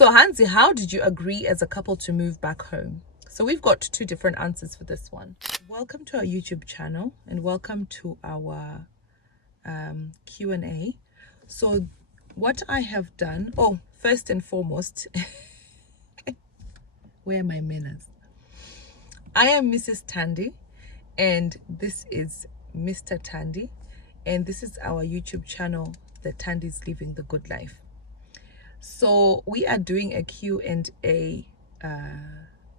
So Hansi, how did you agree as a couple to move back home? So we've got two different answers for this one. Welcome to our YouTube channel and welcome to our Q&A. So what I have done, first and foremost, where are my manners? I am Mrs. Tandi and this is Mr. Tandi, and this is our YouTube channel, The Tandi's Living the Good Life. So we are doing a Q&A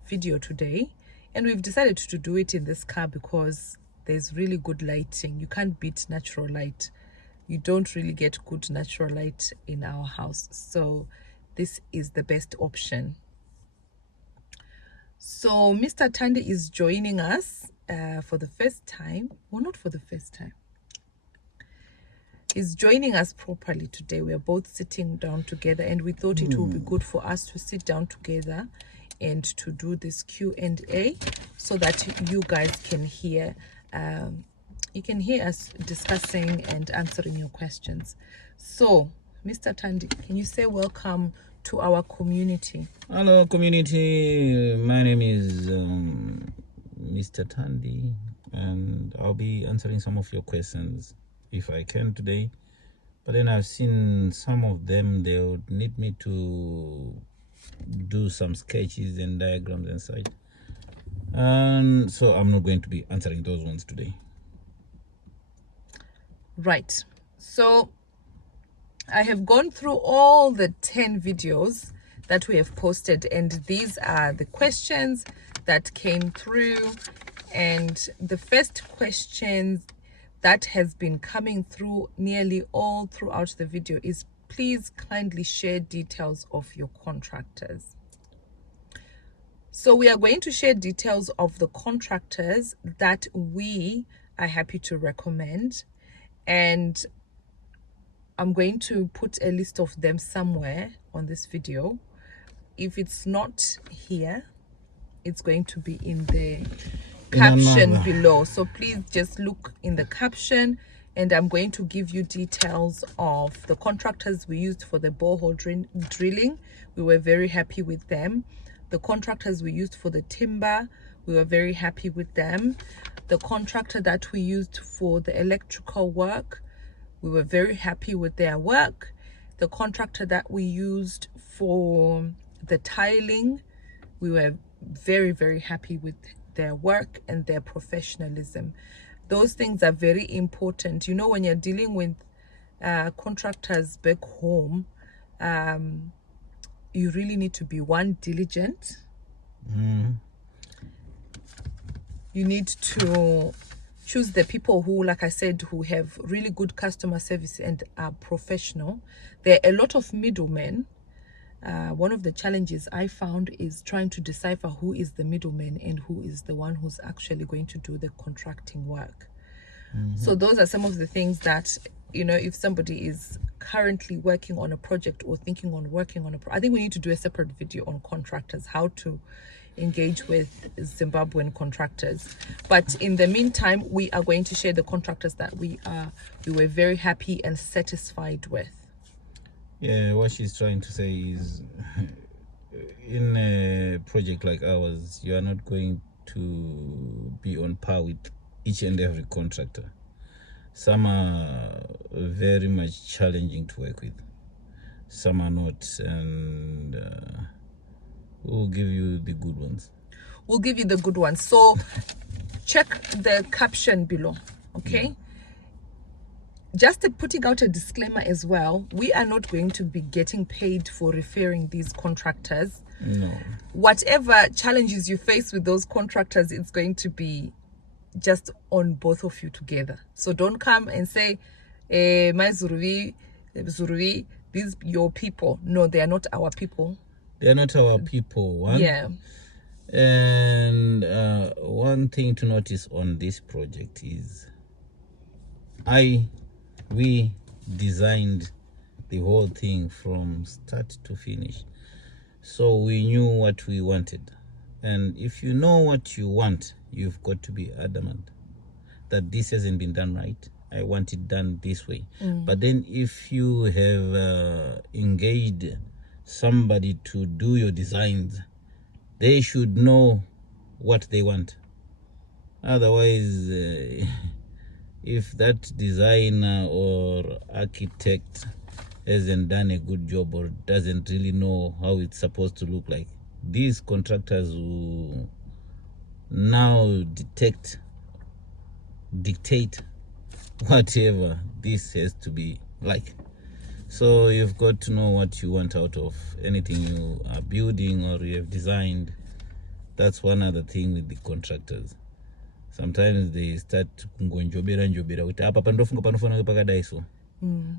video today, and we've decided to do it in this car because there's really good lighting. You can't beat natural light. You don't really get good natural light in our house, so this is the best option. So Mr. Tandi is joining us for the first time. Well, not for the first time. He's joining us properly today. We are both sitting down together, and we thought it would be good for us to sit down together and to do this Q&A so that you guys can hear you can hear us discussing and answering your questions. So Mr. Tandi, can you say welcome to our community? Hello community, my name is Mr. Tandi, and I'll be answering some of your questions if I can today. But then I've seen some of them, they would need me to do some sketches and diagrams and such, and so I'm not going to be answering those ones today. Right, so I have gone through all the 10 videos that we have posted, and these are the questions that came through. And the first question that has been coming through nearly all throughout the video is, please kindly share details of your contractors. So we are going to share details of the contractors that we are happy to recommend, and I'm going to put a list of them somewhere on this video. If it's not here, it's going to be in the caption below. So please just look in the caption, and I'm going to give you details of the contractors we used for the borehole drilling. We were very happy with them. The contractors we used for the timber, we were very happy with them. The contractor that we used for the electrical work, we were very happy with their work. The contractor that we used for the tiling, we were very, very happy with their work and their professionalism. Those things are very important. You know, when you're dealing with contractors back home, you really need to be, one, diligent. You need to choose the people who, like I said, who have really good customer service and are professional. There are a lot of middlemen. One of the challenges I found is trying to decipher who is the middleman and who is the one who's actually going to do the contracting work. So those are some of the things that, you know, if somebody is currently working on a project or thinking on working on I think we need to do a separate video on contractors, how to engage with Zimbabwean contractors. But in the meantime, we are going to share the contractors that we were very happy and satisfied with. Yeah, what she's trying to say is, in a project like ours, you are not going to be on par with each and every contractor. Some are very much challenging to work with, some are not, and we'll give you the good ones. We'll give you the good ones. So check the caption below, okay? Yeah. Just putting out a disclaimer as well, we are not going to be getting paid for referring these contractors. No. Whatever challenges you face with those contractors, it's going to be just on both of you together. So don't come and say, my Sirivha, these your people. No, they are not our people. They are not our people. One. Yeah. And one thing to notice on this project is we designed the whole thing from start to finish, so we knew what we wanted. And if you know what you want, you've got to be adamant that this hasn't been done right. I want it done this way. But then if you have engaged somebody to do your designs, they should know what they want. Otherwise, if that designer or architect hasn't done a good job or doesn't really know how it's supposed to look like, these contractors who now dictate whatever this has to be like. So you've got to know what you want out of anything you are building or you have designed. That's one other thing with the contractors. Sometimes they start kungonjobera kuti apa pandofunga panofanira pakadai so.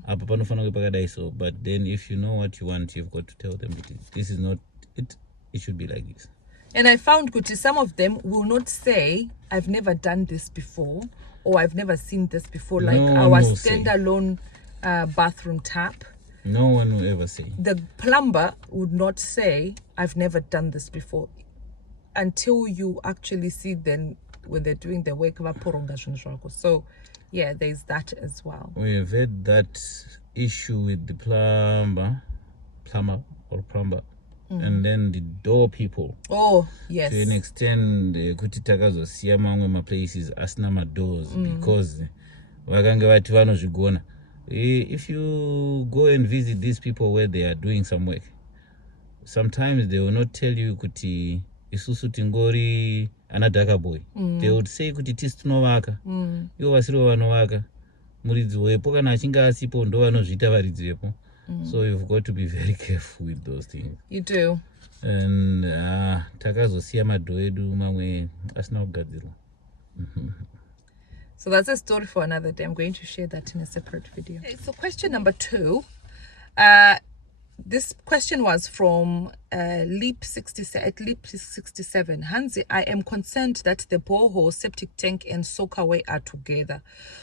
Apa panofanira pakadai so. But then if you know what you want, you've got to tell them this is not it. It should be like this. And I found Kuti, some of them will not say, I've never done this before, or I've never seen this before, like our standalone bathroom tap. No one will ever say. The plumber would not say, I've never done this before, until you actually see them when they're doing the work. So, yeah, there's that as well. We've had that issue with the plumber, and then the door people. Oh, yes. To an extent, kuti takazosiya mamwe maplaces asina madoors because vakanga vati vanozvigona. If you go and visit these people where they are doing some work, sometimes they will not tell you kuti isusu tingori anadhaka boy. They would say kuti tisi tinovaka. Ivo vasiro vanovaka. Muridzi wepo kana achinge asipo ndo vanozviita varidzi vepo. So you've got to be very careful with those things. You do. And takazosiya madho edu mamwe asina kugadzirwa. So that's a story for another day. I'm going to share that in a separate video. Okay, so question number 2. This question was from Leap 67. Hansi, I am concerned that the borehole, septic tank, and soakaway are together.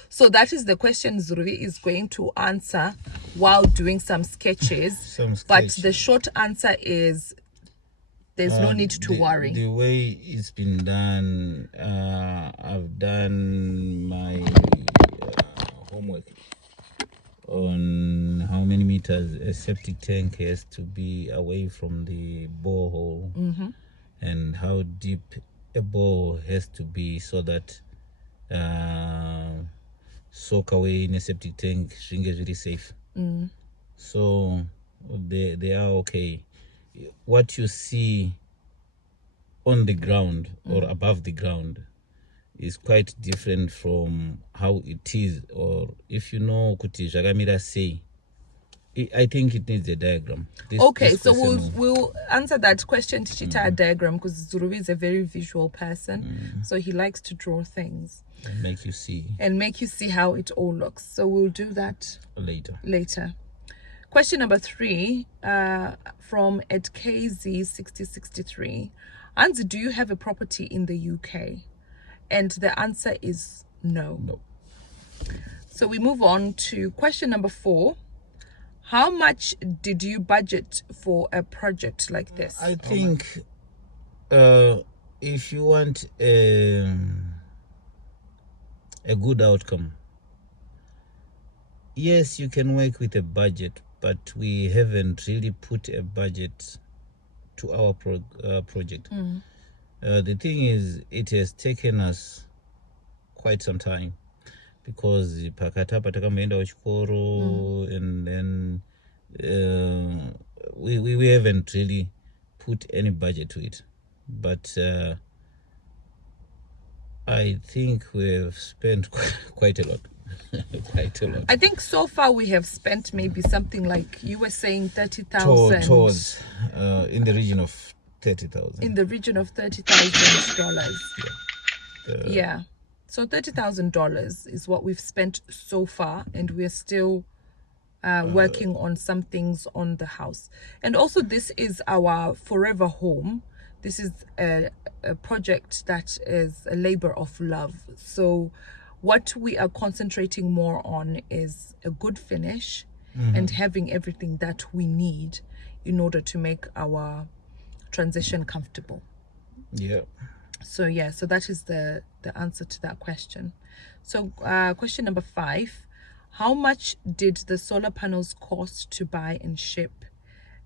So that is the question Zuri is going to answer while doing some sketches. But the short answer is there's no need to worry. The way it's been done, I've done my homework on how many meters a septic tank has to be away from the borehole, and how deep a borehole has to be so that soak away in a septic tank is very safe. So they are okay. What you see on the ground or above the ground is quite different from how it is, or if you know kuti zvakamira sei. I think it needs a diagram. So we'll answer that question tichita a diagram, because Zuruvi is a very visual person, so he likes to draw things and make you see how it all looks. So we'll do that later. Question number 3 from Ed KZ6063. Anzi, do you have a property in the UK? And the answer is no. So we move on to question number 4. How much did you budget for a project like this? I think if you want a good outcome, yes, you can work with a budget, but we haven't really put a budget to our project. The thing is, it has taken us quite some time, because pakatapa takaenda kuchikoro, and then we haven't really put any budget to it. But I think we have spent quite a lot. I think so far we have spent maybe something like, you were saying 30,000 towards in the region of 30,000. In the region of $30,000. Yeah. So $30,000 is what we've spent so far, and we're still working on some things on the house. And also, this is our forever home. This is a project that is a labor of love. So what we are concentrating more on is a good finish and having everything that we need in order to make our transition comfortable. So so that is the answer to that question. So question number 5, how much did the solar panels cost to buy and ship?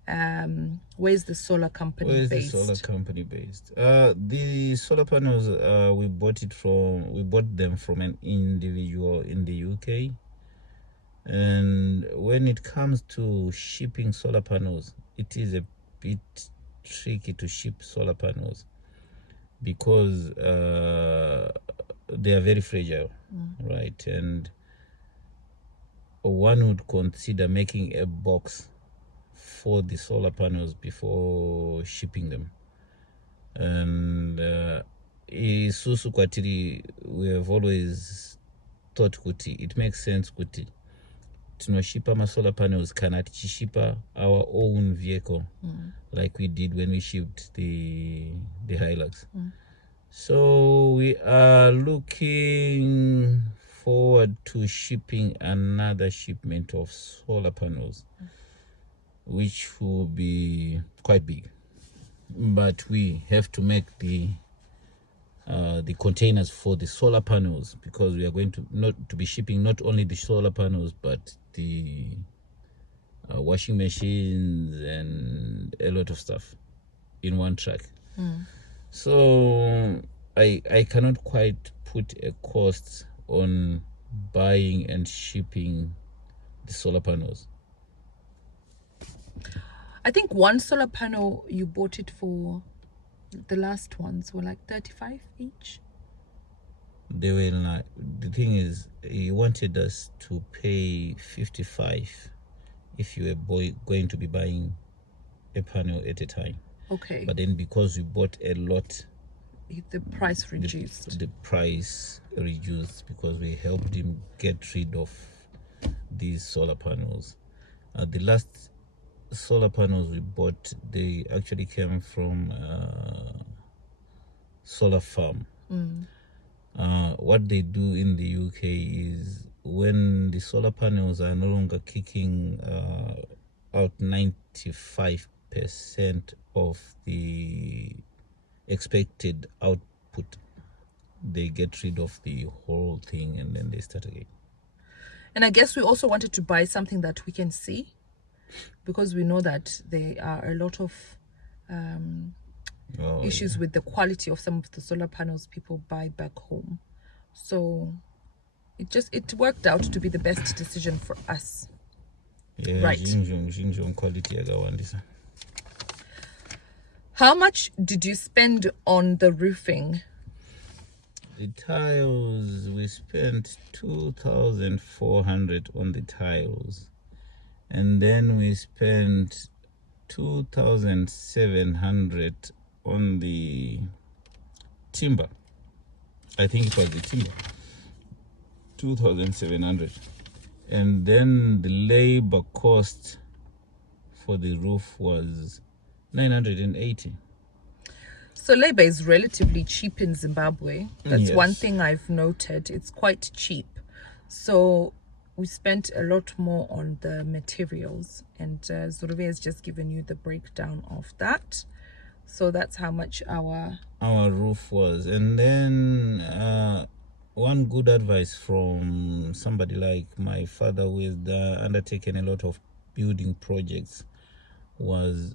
Where's the solar company Where is based? the solar company based? The solar panels, we bought them from an individual in the UK. And when it comes to shipping solar panels, it is a bit tricky to ship solar panels because they are very fragile, right? And one would consider making a box for the solar panels before shipping them. And isusu kwatiri, we have always thought kuti it makes sense kuti tinoshipa masolar panels kana tichishipa our own vehicle, like we did when we shipped the Hilux. So we are looking forward to shipping another shipment of solar panels, which will be quite big, but we have to make the containers for the solar panels, because we are going to be shipping not only the solar panels but the washing machines and a lot of stuff in one truck. So I cannot quite put a cost on buying and shipping the solar panels. I think one solar panel you bought it for, the last ones were like 35 each. They were like, the thing is, he wanted us to pay 55 if you were going to be buying a panel at a time. Okay. But then because we bought a lot, the price reduced. The price reduced because we helped him get rid of these solar panels. The last solar panels we bought, they actually came from solar farm. What they do in the UK is when the solar panels are no longer kicking out 95% of the expected output, they get rid of the whole thing and then they start again. And I guess we also wanted to buy something that we can see, because we know that there are a lot of issues with the quality of some of the solar panels people buy back home. So it worked out to be the best decision for us. Right. How much did you spend on the roofing? The tiles, we spent 2,400 on the tiles, and then we spent 2,700 on the timber. I think it was the timber, 2,700, and then the labor cost for the roof was 980. So labor is relatively cheap in Zimbabwe. That's Yes. one thing I've noted. It's quite cheap. So we spent a lot more on the materials, and Sirivha has just given you the breakdown of that. So that's how much our roof was. And then one good advice from somebody like my father, who has undertaken a lot of building projects, was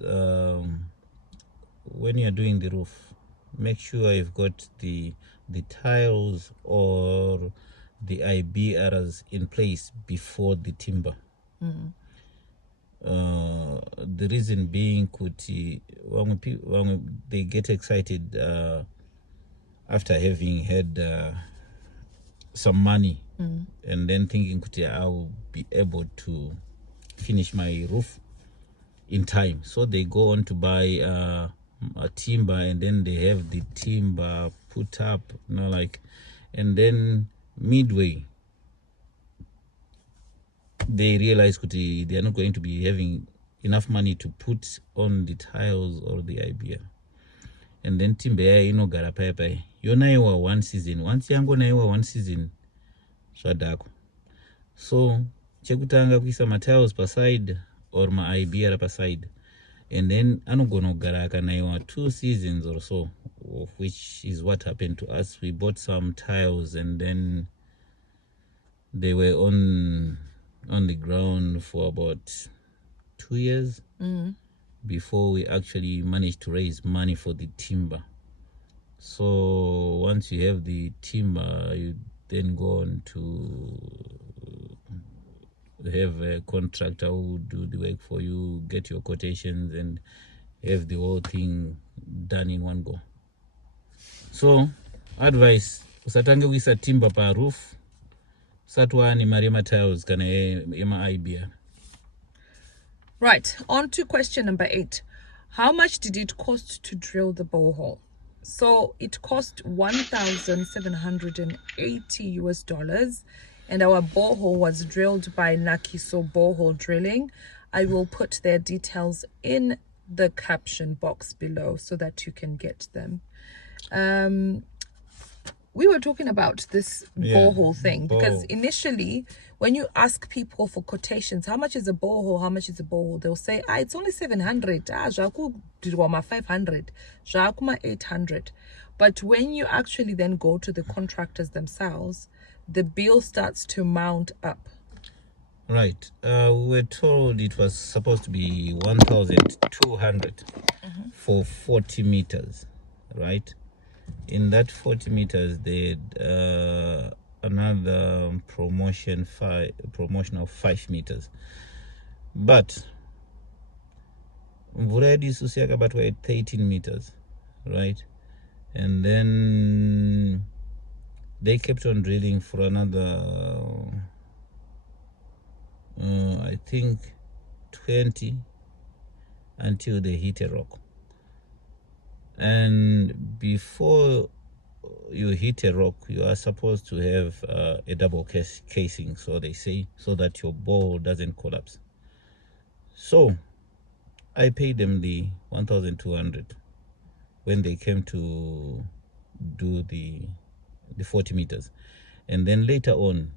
when you're doing the roof, make sure you've got the tiles or the IBRs in place before the timber. The reason being, they get excited after having had some money, and then thinking I'll be able to finish my roof in time. So they go on to buy a timber, and then they have the timber put up, and then midway they realize they are not going to be having enough money to put on the tiles or the IBR, and then timber inogara paya yonaiwa one season. Once yangonaiwa one season zvadhako. So chekutanga kuisa matiles paside or IBR paside, and then anogona kugara akanaiwa 2 seasons or so, which is what happened to us. We bought some tiles and then they were on the ground for about 2 years. before we actually managed to raise money for the timber. So once you have the timber, you then go on to have a contractor who do the work for you, get your quotations, and have the whole thing done in one go. So advice, usatange kuisa timber pa roof usati mari yematiles kana yema-IBR. Right, on to question number 8. How much did it cost to drill the borehole? So it cost $1,780 and our borehole was drilled by Nakiso Borehole Drilling. I will put their details in the caption box below so that you can get them. We were talking about this borehole thing because initially when you ask people for quotations, how much is a borehole, how much is a borehole, they'll say, it's only 700, zvaku 500, zvaku 800. But when you actually then go to the contractors themselves, the bill starts to mount up. Right. We were told it was supposed to be 1,200 for 40 meters, right? In that 40 meters, they had another promotion of 5 meters. But Raddie Katuka about 13 meters, right? And then they kept on drilling for another I think 20 until they hit a rock. And before you hit a rock, you are supposed to have a double casing, so they say, so that your bore doesn't collapse. So I paid them the 1,200 when they came to do the 40 meters. And then later on,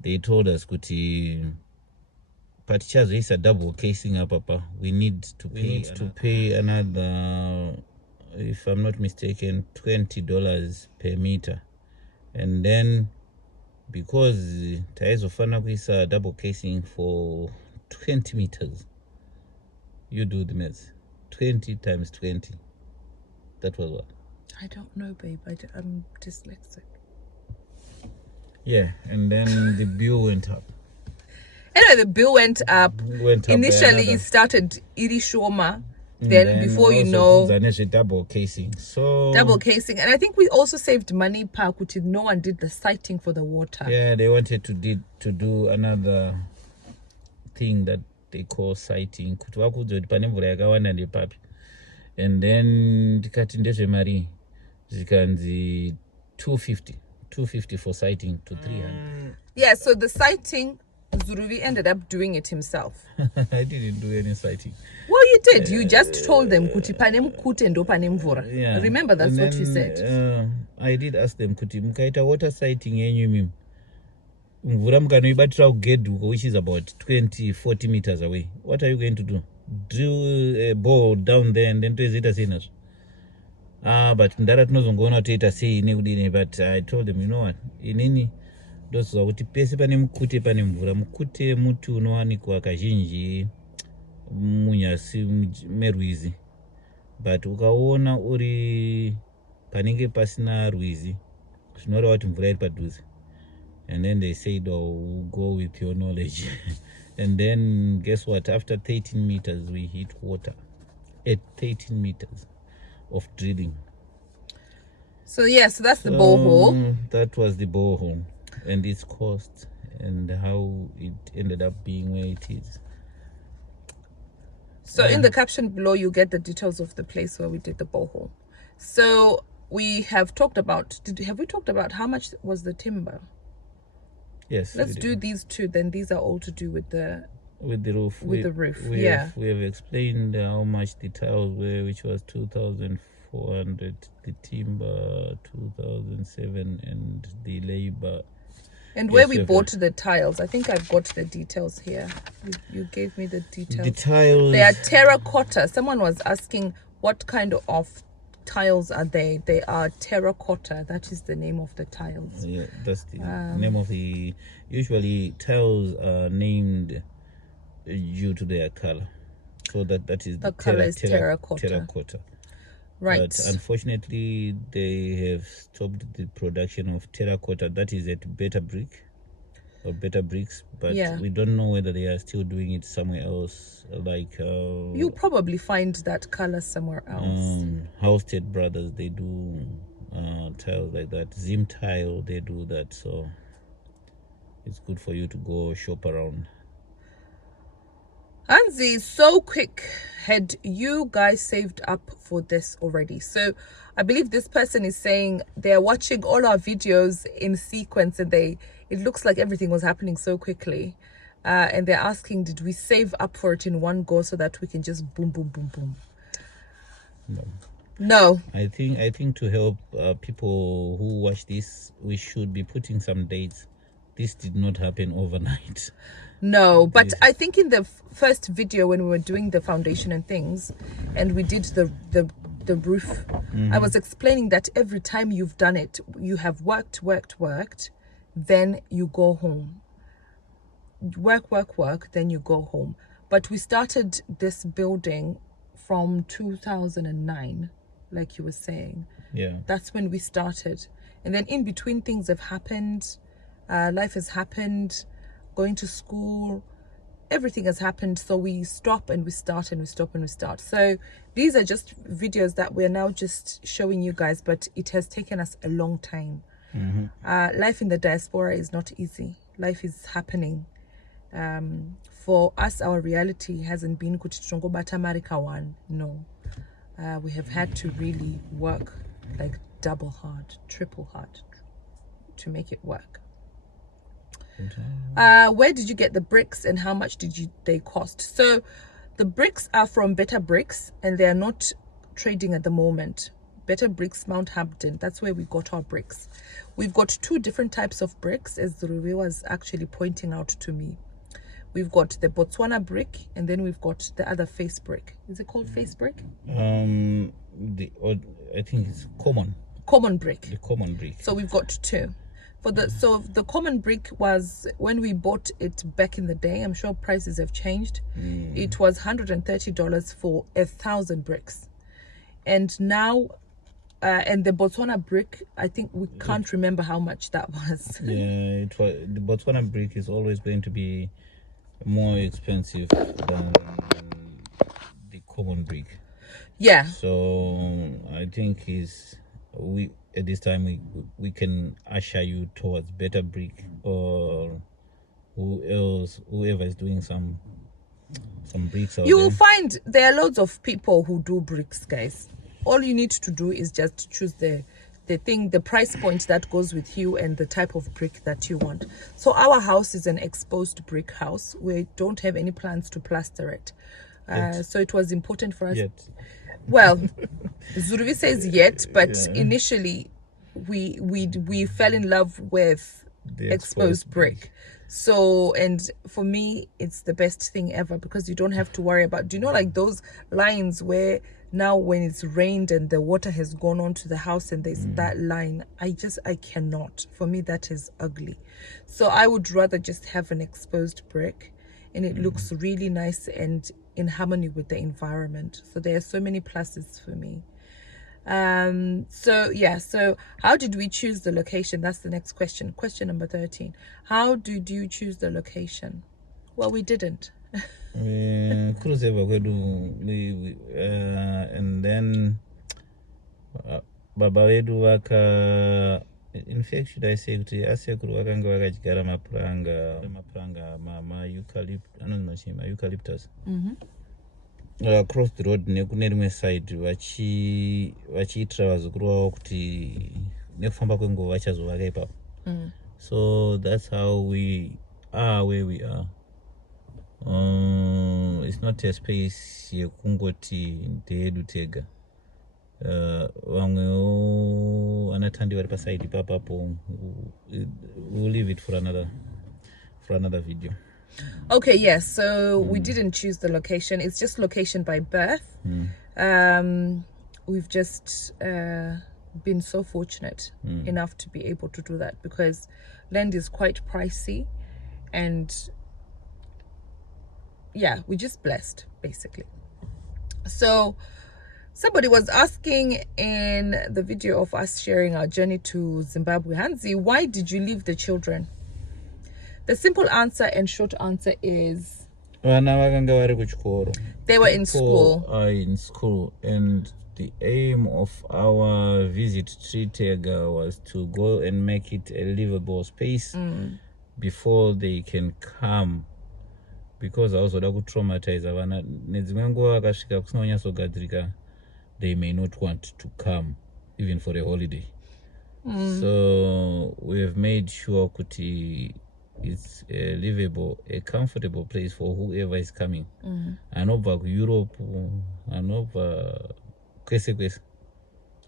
they told us, kuti patichazoisa double casing up, papa, we need to pay another, if I'm not mistaken, $20 per meter. And then because taizofana kuisa double casing for 20 meters, you do the maths. 20 times 20, that was what? I don't know, babe. I'm dyslexic. Yeah, and then the bill went up. Anyway, the bill went up. Initially, it started irishoma. Then before you know, double casing. Double casing. And I think we also saved money, Pakuti. No one did the sighting for the water. Yeah, they wanted to do another thing that they call sighting. And then tikati ndezvemari zikanzi 250 for sighting to 300. Yeah, so the sighting, Zuruvi ended up doing it himself. I didn't do any sighting. Well, you did. You just told them kuti panem kute ndo panem mvura. Yeah. Remember, that's what you said. I did ask them kuti mukaita water sighting yenyu mimi mvura mukanoibatira kugedhuko, which is about 40 meters away, what are you going to do? Do a bore down there and then tozoita senazvo? But ndara tinozongoona toita sei nekudini. But I told them, you know what, inini ndozwa kuti pese pane mukute pane mvura. Mukute muti unowanikwa kazhinji munyasi merwizi, but ukaona uri panenge pasina rwizi zvinoreva kuti mvura iri padhuze. And then they said, oh, go with your knowledge. And then guess what, after 13 meters we hit water at 13 meters of drilling. So yeah, so that's the borehole. That was the borehole and its cost and how it ended up being where it is. So in the caption below, you get the details of the place where we did the borehole. So we have talked about, have we talked about how much was the timber? Yes. Let's do these two, then these are all to do with the roof. With the roof, we have explained how much the tiles were, which was 2,400, the timber 2,007, and the labor. And where we bought the tiles, I think I've got the details here. You gave me the details. The tiles, they are terracotta. Someone was asking what kind of tiles are they? They are terracotta. That is the name of the tiles. Yeah, that's the name of the. Usually tiles are named due to their color. So that is the color is terracotta. Terracotta. Right. But unfortunately, they have stopped the production of terracotta. That is at Better Brick or Better Bricks. But Yeah. we don't know whether they are still doing it somewhere else. Like you'll probably find that color somewhere else. Homestead Brothers, they do tiles like that. Zim Tile, they do that. So it's good for you to go shop around. Anzi, so quick. Had you guys saved up for this already? So I believe this person is saying they're watching all our videos in sequence, and it looks like everything was happening so quickly. And they're asking, did we save up for it in one go so that we can just boom, boom, boom, boom? No. I think to help people who watch this, we should be putting some dates. This did not happen overnight. No, but I think in the first video when we were doing the foundation and things, and we did the roof, I was explaining that every time you've done it, you have worked, then you go home. Work, then you go home. But we started this building from 2009, like you were saying. Yeah. That's when we started. And then in between, things have happened. Life has happened. Going to school, everything has happened. So we stop and we start and we stop and we start. So these are just videos that we're now just showing you guys, but it has taken us a long time. Life in the diaspora is not easy. Life is happening. For us, our reality hasn't been one. No. We have had to really work like double hard, triple hard to make it work. Where did you get the bricks and how much did they cost? So the bricks are from Better Bricks, and they are not trading at the moment. Better Bricks, Mount Hampton, that's where we got our bricks. We've got two different types of bricks, as the reviewer was actually pointing out to me. We've got the Botswana brick, and then we've got the other face brick. Is it called face brick? I think it's common brick. The common brick. So we've got two. So the common brick was, when we bought it back in the day, I'm sure prices have changed. It was $130 for 1,000 bricks. And now, and the Botswana brick, I think we can't remember how much that was. Yeah, the Botswana brick is always going to be more expensive than the common brick. Yeah. So I think at this time we can usher you towards Better Brick, or whoever is doing some bricks out you there. will find there are loads of people who do bricks, guys. All you need to do is just choose the price point that goes with you and the type of brick that you want. So our house is an exposed brick house. We don't have any plans to plaster it. So it was important for us. Well, Zurivi says yet, but initially we fell in love with the exposed brick. So, and for me, it's the best thing ever, because you don't have to worry about, do you know, like those lines where now when it's rained and the water has gone onto the house and there's that line, I cannot. For me, that is ugly. So I would rather just have an exposed brick, and it looks really nice and in harmony with the environment. So there are so many pluses for me. So how did we choose the location? That's the next question. Question number 13. How did you choose the location? Well, we didn't. And then baba vedu vaka, in fact, should I say kuti asekuru vakanga vakadyara mapuranga ma-eucalyptus across the road nekune rimwe side vachiitira vazukuru vavo kuti nekufamba kwenguva vachazovaka ipapo. So that's how we are where we are. It's not a space yekungoti ndeyedu tega. Vamwewo ana Tandi vari paside ipapapo. We'll leave it for another video. Okay, yes. So we didn't choose the location. It's just location by birth. We've just been so fortunate enough to be able to do that, because land is quite pricey, and yeah, we're just blessed, basically. So somebody was asking in the video of us sharing our journey to Zimbabwe, Hansi, why did you leave the children? The simple answer and short answer is they were in school. In school, and the aim of our visit to Tritega was to go and make it a livable space before they can come, because I also want to traumatize vana. Nedzimwe nguva vakasvika kusina kunyatsogadzirika, they may not want to come even for a holiday. So we have made sure kuti it's a livable, a comfortable place for whoever is coming. Anobva kuEurope, anobva kwese kwese,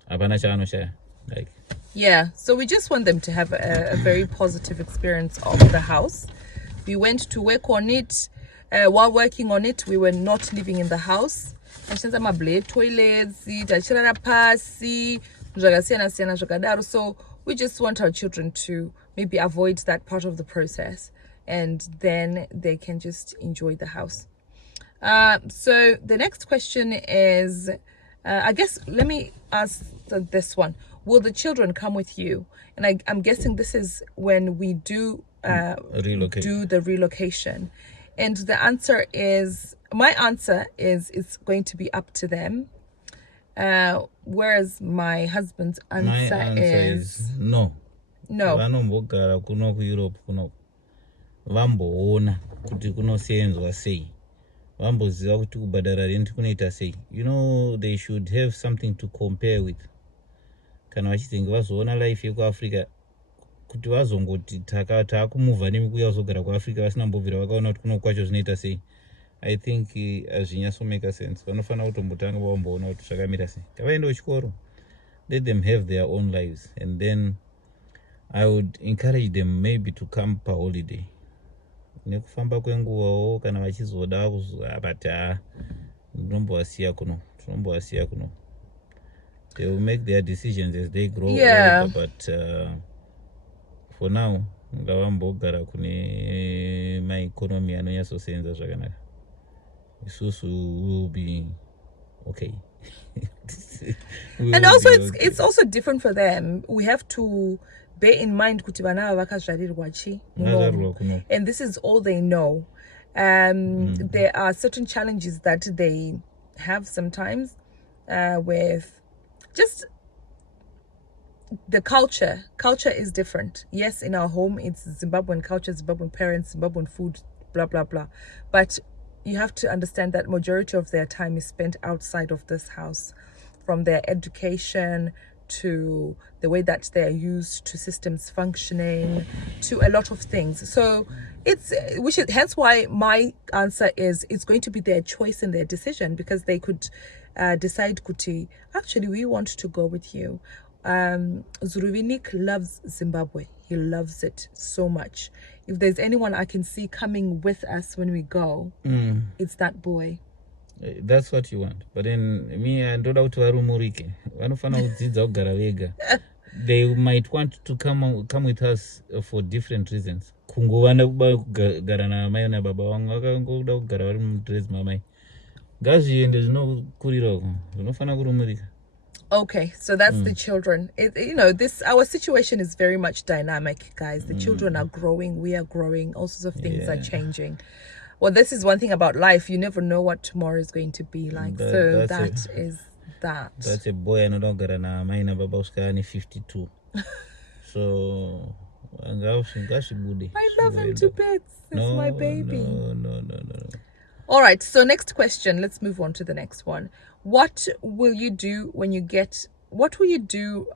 hapana chaanoshaya. Like, yeah, so we just want them to have a very positive experience of the house. We went to work on it. While working on it, we were not living in the house. Toilets, so we just want our children to maybe avoid that part of the process, and then they can just enjoy the house. So the next question is, I guess, let me ask this one. Will the children come with you? And I'm guessing this is when we do the relocation. And the answer is, my answer is, it's going to be up to them. Whereas my husband's answer is no. No. Kuno kuEurope kuno vamboona kuti kunosenzwa sei, vamboziva kuti kubhadhara rent kunoita sei. You know, they should have something to compare with. Kana vachidzinge vazoona life yekuAfrica, kuti vazongoti takumuvha nemikuya kuzogara kuAfrica vasina mbobvira vakaona kuti kuno kwacho zvinoita sei, I think hazvinyatsomeka sense. Vanofanira kutombotanga vamboona kuti zvakamira sei. Ngavaende kuchikoro, let them have their own lives, and then I would encourage them maybe to come per holiday. Nekufamba kwenguvawo kana vachizoda but tinombovasiya kuno. They will make their decisions as they grow older, but for now ngavambogara kune maeconomy anonyatsosenza zvakanaka. Isusu will be okay. And also it's also different for them. We have to bear in mind kuti vana vakazvarirwa chi, and this is all they know. There are certain challenges that they have sometimes with just the culture. Culture is different. Yes, in our home it's Zimbabwean culture, Zimbabwean parents, Zimbabwean food, blah blah blah, but you have to understand that majority of their time is spent outside of this house, from their education to the way that they're used to systems functioning, to a lot of things. So hence why my answer is, it's going to be their choice and their decision, because they could decide kuti, actually we want to go with you. Zuruvinik loves Zimbabwe. He loves it so much. If there's anyone I can see coming with us when we go, it's that boy. That's what you want. But then me, I don't know to varumurike. They might want to come with us for different reasons. Kungovanda kugara na mai na baba vangu vakangoda kugara vari mudress mamai. Ngazviende zvinokurira uko. Zvinofana kurumurika. Okay, so that's the children. Our situation is very much dynamic, guys. The children are growing, we are growing, all sorts of things are changing. Well, this is one thing about life. You never know what tomorrow is going to be like. That's that. That's a boy anodogara na mai na baba uskani 52. So I love him to bits. It's my baby. No. All right, so next question. Let's move on to the next one. What will you do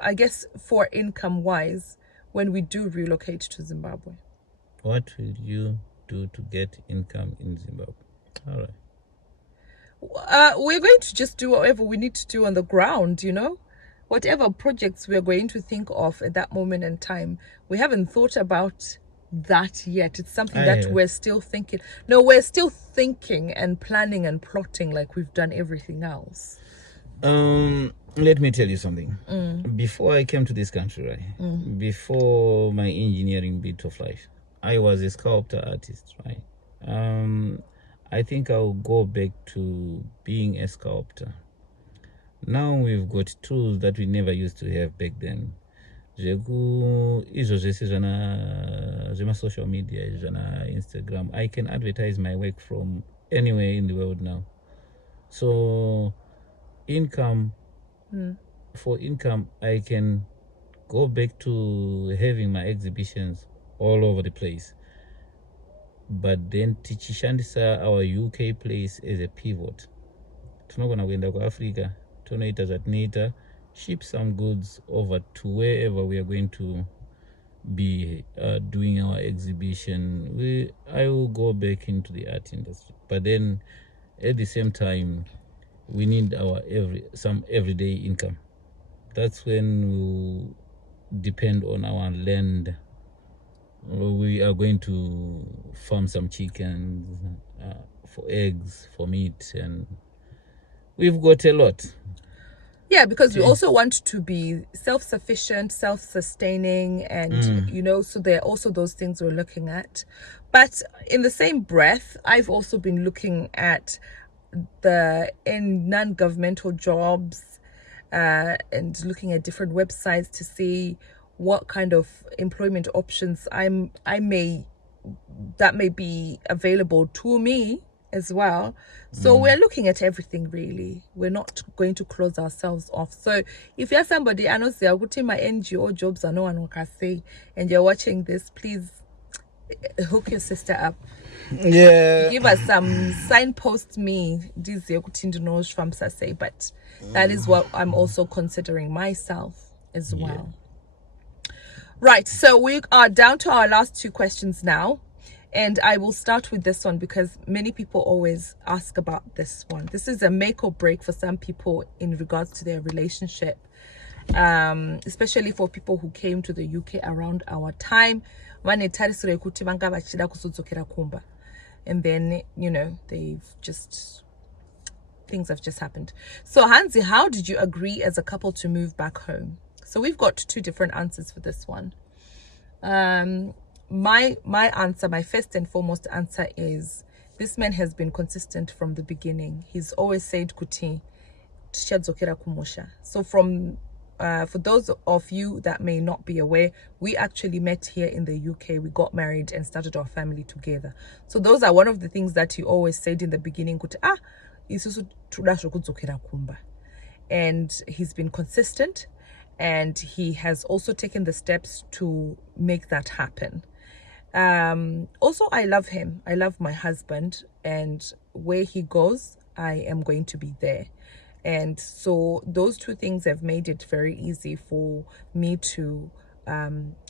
I guess, for income-wise, when we do relocate to Zimbabwe? What will you do to get income in Zimbabwe? All right. We're going to just do whatever we need to do on the ground, Whatever projects we're going to think of at that moment in time. We haven't thought about that yet. It's something that we're still thinking. No, we're still thinking and planning and plotting like we've done everything else. Let me tell you something. Before I came to this country, right? Before my engineering bit of life, I was a sculptor artist, right? I think I'll go back to being a sculptor. Now we've got tools that we never used to have back then. Izvo zvese zvema social media, zvana Instagram. I can advertise my work from anywhere in the world now. So for income, I can go back to having my exhibitions all over the place. But then tichishandisa our UK place as a pivot. Tinogona kuenda kuAfrica, tonoita zvatinoita, ship some goods over to wherever we are going to be doing our exhibition. I will go back into the art industry. But then at the same time, we need our some everyday income. That's when we'll depend on our land. We are going to farm some chickens for eggs, for meat, and we've got a lot. Yeah, because we also want to be self-sufficient, self-sustaining, and so there are also those things we're looking at. But in the same breath, I've also been looking at in non-governmental jobs and looking at different websites to see what kind of employment options that may be available to me as well. So we're looking at everything, really. We're not going to close ourselves off. So if you're somebody, I know say I would my NGO jobs, I know one can say, and you're watching this, please hook your sister up. Yeah, give us some signpost me this from say, but that is what I'm also considering myself as well. Right, so we are down to our last two questions now, and I will start with this one because many people always ask about this one. This is a make or break for some people in regards to their relationship, especially for people who came to the UK around our time. And then, things have just happened. So Hansi, how did you agree as a couple to move back home? So we've got two different answers for this one. My answer, my first and foremost answer is this man has been consistent from the beginning. He's always said kuti tichadzokera kumusha. So for those of you that may not be aware, we actually met here in the UK. We got married and started our family together. So those are one of the things that he always said in the beginning, kuti isusu tudasho kudzokera kumba. And he's been consistent, and he has also taken the steps to make that happen. Also, I love him. I love my husband, and where he goes, I am going to be there. And so those two things have made it very easy for me to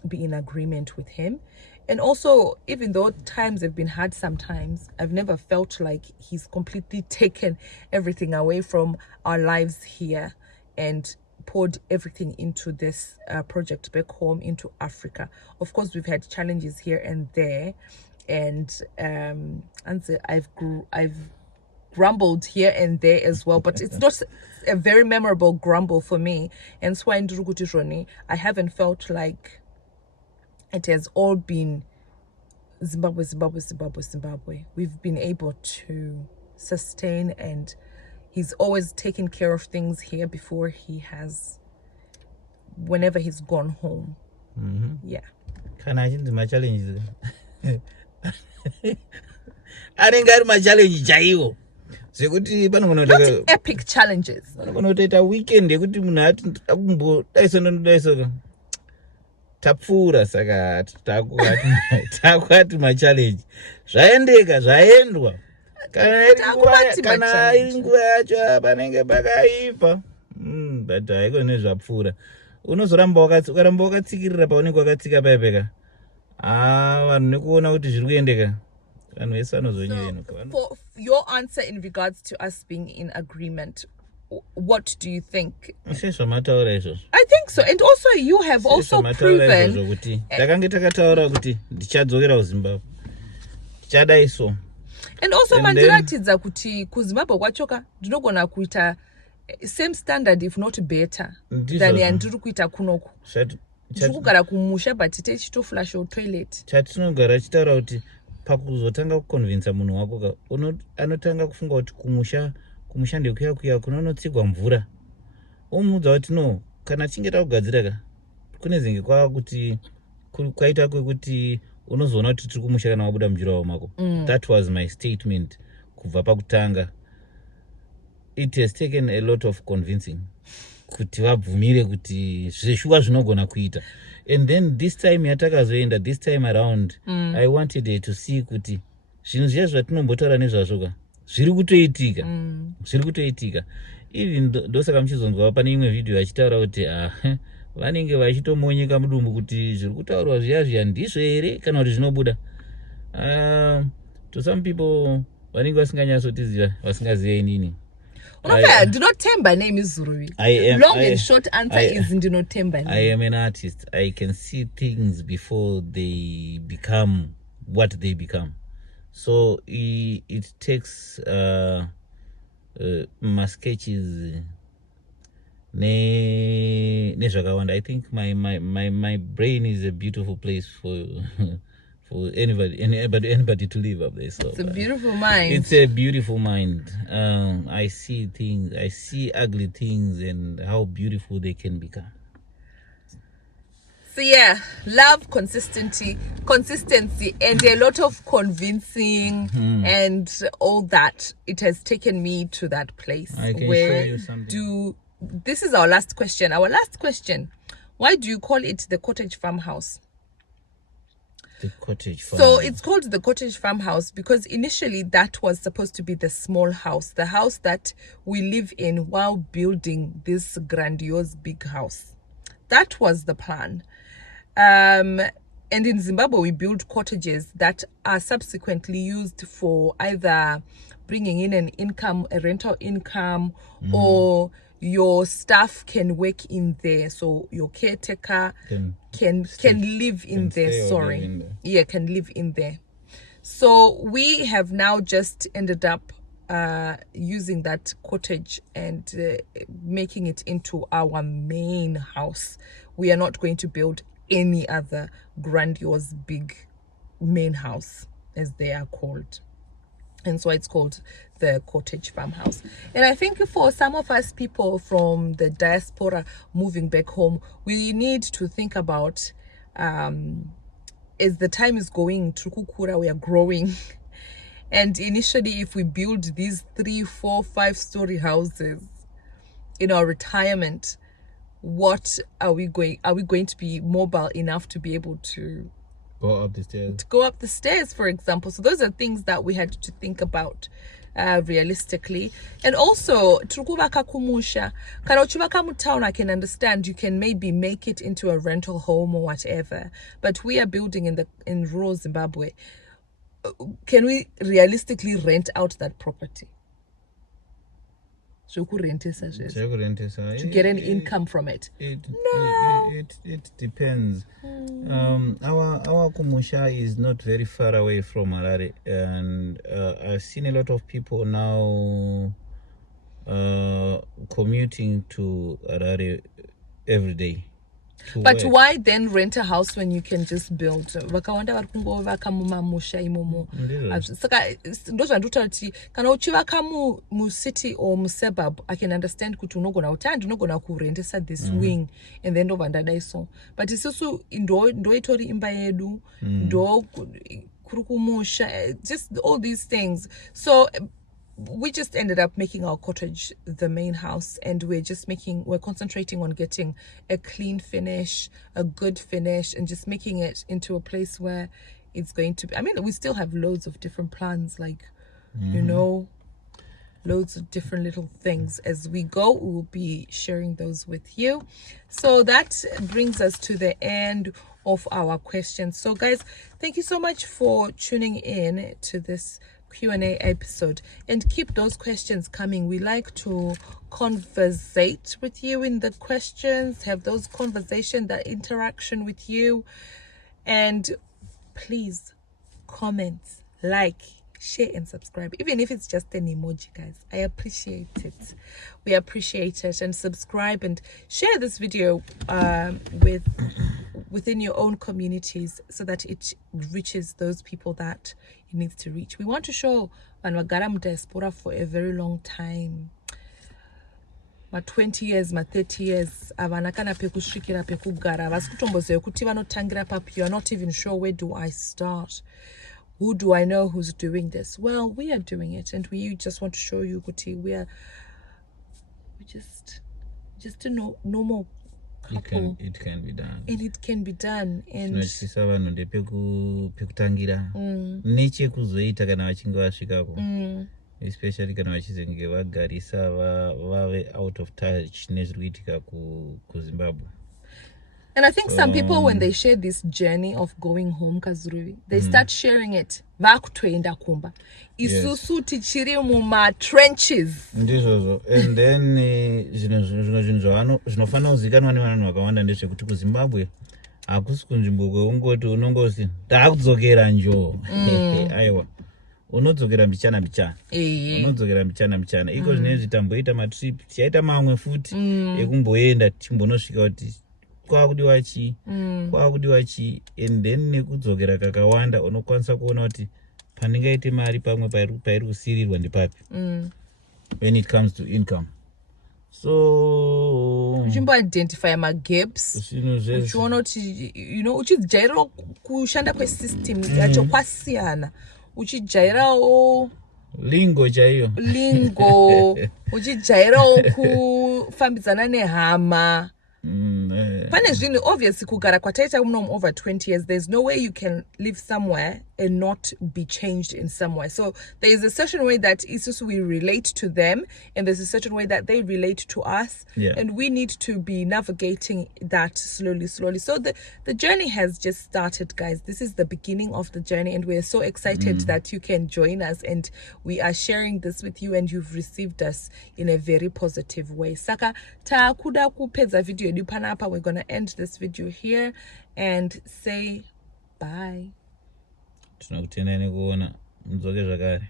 be in agreement with him. And also, even though times have been hard sometimes, I've never felt like he's completely taken everything away from our lives here and poured everything into this project back home into Africa. Of course, we've had challenges here and there, and I've grumbled here and there as well, but it's not a very memorable grumble for me. And so I haven't felt like it has all been Zimbabwe. We've been able to sustain, and he's always taken care of things here before whenever he's gone home. Yeah. Can I change my challenges? I didn't get my challenge, Jayo. Not epic challenges. A weekend, tapfura saka takwati machallenge zvaendeka zvaendwa kana iri nguva yacho panenge pakaipa but haiko nezvapfuura unozoramba ukaramba wakatsikirira paunenge wakatsika paipeka vanhu nekuona kuti zviri kuendeka vanhu vese vanozonyevenuka. For your answer in regards to us being in agreement, what do you think? I think so. And also you have also proven and also mandiratidza kuti kuZimbabwe kwachoka ndinogona kuita same standard if not better than yandiri kuita kunoku. Ndiri kugara kumusha but tichitoflasha toilet. Chatinogara chitaura kuti pakuzotanga kuconvinsa munhu wako anotanga kufunga kuti kumusha ndekuya kunonotsigwa mvura. Omuudza kuti no, kana chinge takugadzira ka kune zinge kuti kwaita kwekuti unozoona kuti tiri kumusha kana wabuda mujuraho mako. That was my statement kubva pakutanga. It has taken a lot of convincing kuti vabvumire kuti zveshuwa zvinogona kuita. And then this time yatakazoenda, this time around, I wanted her to see kuti zvinhu zviya zvatinombotaura nezvazvo ka zviri kutoitika. Even ndosaka muchizonzwa pane imwe video achitaura kuti vanenge vachitomonyeka mudumbu kuti zviri kutaurwa zviya ndizvo here kana kuti zvinobuda. To some people vanenge vasinganyatsotiziva, vasingazive inini. Ndinotemba name izuru. Long and short answer is ndinotemba. I am an artist. I can see things before they become what they become. So it takes my sketches nezvakawanda. I think my brain is a beautiful place for for anybody to live up there. So it's a beautiful mind. It's a beautiful mind. I see things, I see ugly things and how beautiful they can become. So yeah, love, consistency, and a lot of convincing and all that. It has taken me to that place. I can show you something. This is our last question. Our last question. Why do you call it the Cottage Farmhouse? The Cottage Farmhouse. So it's called the Cottage Farmhouse because initially that was supposed to be the small house, the house that we live in while building this grandiose big house. That was the plan. And in Zimbabwe, we build cottages that are subsequently used for either bringing in an income, a rental income, or your staff can work in there. So your caretaker can live in there. Can live in there. So we have now just ended up using that cottage and making it into our main house. We are not going to build any other grandiose big main house, as they are called. And so it's called the Cottage Farmhouse. And I think for some of us people from the diaspora moving back home, we need to think about, as the time is going, Trukukura, we are growing. And initially, if we build these 3, 4, 5-story houses in our retirement, what are we going to be mobile enough to be able to go up the stairs? To go up the stairs, for example. So those are things that we had to think about realistically. And also, Trukuvaka Kumusha, Karochuvaka Mutaun, I can understand you can maybe make it into a rental home or whatever. But we are building in rural Zimbabwe. Can we realistically rent out that property? To get an income from it? It depends. Our Kumusha is not very far away from Harare, and I've seen a lot of people now commuting to Harare every day. But why then rent a house when you can just build? Vakawanda varikungova mumamusha imomo. Saka ndozvandotaura kuti kana uchivaka mu city or mu suburb, I can understand kuti unogona kurentesa this wing and then ndobva ndadaiso. But isusu ndoitori imba yedu, ndo kuri kumusha, just all these things. So we just ended up making our cottage the main house, and we're concentrating on getting a clean finish, a good finish, and just making it into a place where it's going to be. I mean, we still have loads of different plans, like, loads of different little things. As we go, we will be sharing those with you. So that brings us to the end of our questions. So guys, thank you so much for tuning in to this Q&A episode, and keep those questions coming. We like to conversate with you in the questions, have those conversation, that interaction with you, and please comment, like, share, and subscribe, even if it's just an emoji, guys. I appreciate it. We appreciate it. And subscribe and share this video with within your own communities so that it reaches those people that it needs to reach. We want to show vanhu diaspora for a very long time. 20 years, 30 years, avana kana pekusvikira pekugara vasi kutomboziva kuti vanotangira papi. You're not even sure, where do I start? Who do I know who's doing this? Well, we are doing it, and we just want to show you kuti we just a normal couple. It can be done. And it can be done. And zvinotyisa vanhu ndepekutangira nechekuzoita kana vachinge vasvikako, especially kana vachizenge vagarisa vave out of touch nezviri kuitika kuZimbabwe. And I think some people, when they share this journey of going home, Kazuri, they start sharing it. Vakutoenda kumba. Isusu tichiri muma trenches. Ndizvozvo. And then zvinofana kuzikanwa nevanhu vakawanda ndezvekuti kuZimbabwe hakusi kunzvimbo kweungoti unongozi ndakudzokera njoo. Aiwa. Unodzokera mbichana. Unodzokera mbichana. Iko zvinezvi tamboita matrip, tichaita mamwe futi ekumboenda timbonosvika kuti kwakudiwa chi, and then nekudzokera kakawanda unokwanisa kuona kuti pandingaite mari pamwe pairi kusirirwa ndipapi when it comes to income. So uchimbo identify ma gaps, uchiona kuti uchijaira kushanda kwesystem yacho kwasiyana, uchijairawo lingo chaiyo uchijairawo kufambidzana nehama. Pane zvinhu obviously kugara kwataita over 20 years, there's no way you can live somewhere and not be changed in some way. So there is a certain way that we relate to them, and there's a certain way that they relate to us, and we need to be navigating that slowly. So the journey has just started, guys. This is the beginning of the journey, and we're so excited that you can join us, and we are sharing this with you, and you've received us in a very positive way. Saka takuda kupedza video yedu panapa. We're going to end this video here and say bye. Tinakutendeni kuona mudzoke zvakare.